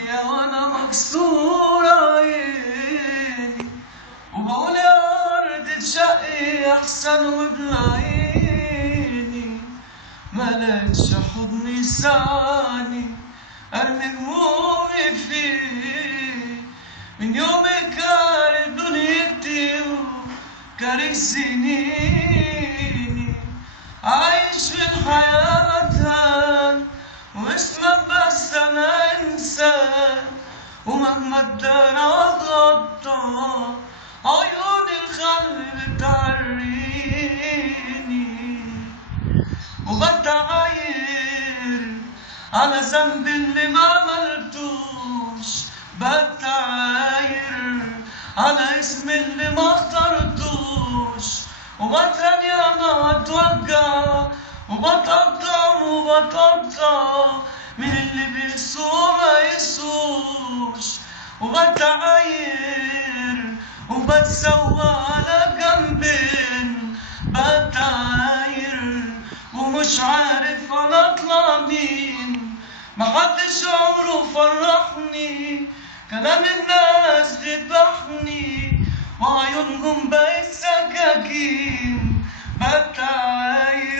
الدنيا وانا مكسور عيني، وبقول يا ارض تشقي احسن وبلاقيني ملقتش حضن يسعني ارمي همومي فيه. من يومك كانت دنيتي وكانت سنيني عايش في الحياة هان، واسمك بس انا انسان، ومهما ادانا وغطى عيون الخل بتعريني، وبتعاير على ذنب اللي ما عملتوش، بتعاير على اسم اللي ما اخترتوش، وبترجع ما اتوجع وبتقطع من اللي بيسوق ما يسوش، وبتعاير وبتسوى على جنبين، بتعاير ومش عارف انا اطلع مين. محدش عمره فرحني، كلام الناس ذبحني وعيونهم بقت سكاكين، بتعاير